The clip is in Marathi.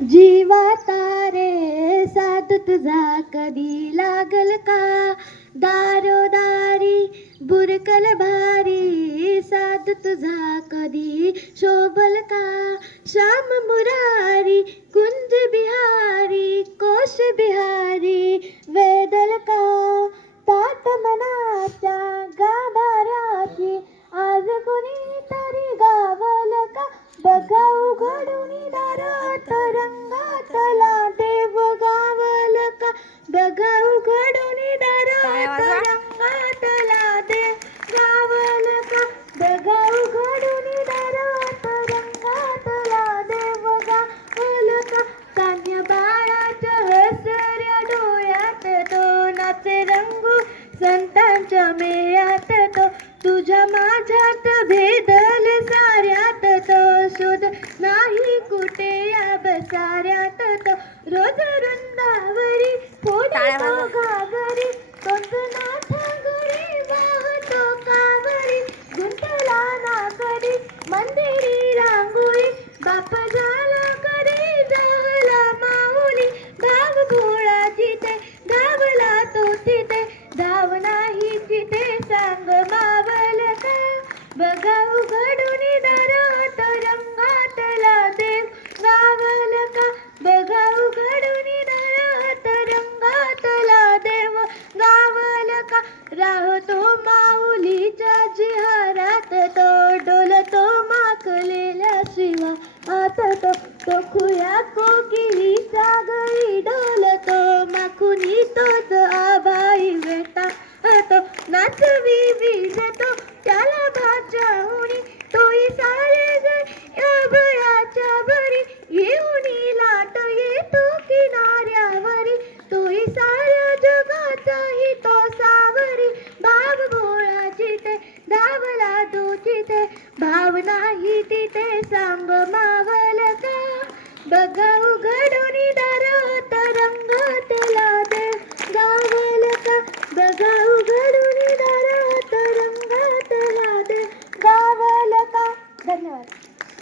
जीवाता रे साथ तुझा कधी लागल का, दारोदारी बुरकल भारी साथ तुझा कधी शोभल का. श्याम मुरारी कुंज बिहारी कोश बिहारी वेदल का. ताट मनाच्या गाभाऱ्याची आज कुणीतरी गावल का, बघा उघडून दारात रंगातला देव गावल का, बघा उघडून दारात रंगातला देव गावल का, बघा उघडून दारात रंगातला देव गावल का. कान्या बाळाच्या हसऱ्या डोळ्यात तो नाचे रंगू संतांच्या मेळ्यात तो, तुझ्या माझ्यात भेदल साऱ्यात तो, शोध नाही कुठे या बसाऱ्यात तो. रोज वृंदावरी फोडतो घागरी, कंगनाथ घरी वाहतो कावरी, गुंतला ना कधी मंदिरी रांगोळी, बाप झाला कधी झाला माऊली. भाव भोळा जिथे धावला तो तिथे धाव नाही जिथे सांग मावल का, बघा उघडून दारात रंगातला देव गावल का, बघा उघडून दारात रंगातला देव गावल का. राहतो माऊलीच्या जिहारात तो, डोलतो माखलेल्या शिवारात तो, तो खुया कोकिलीच्या गळी डोलतो माखुनी तोच आभाई वेटा तो. नाचवी विजतो त्याला भाच्याहुनी, तोही सारे जण अभयाच्या भरी, येऊनी लाट येतो किनाऱ्यावरी, तोही साऱ्या जगाचाही तो सावरी. भाव भोळा जिथे धावला तो तिथे भाव नाही तिथे सांग मावल का, बघा उघड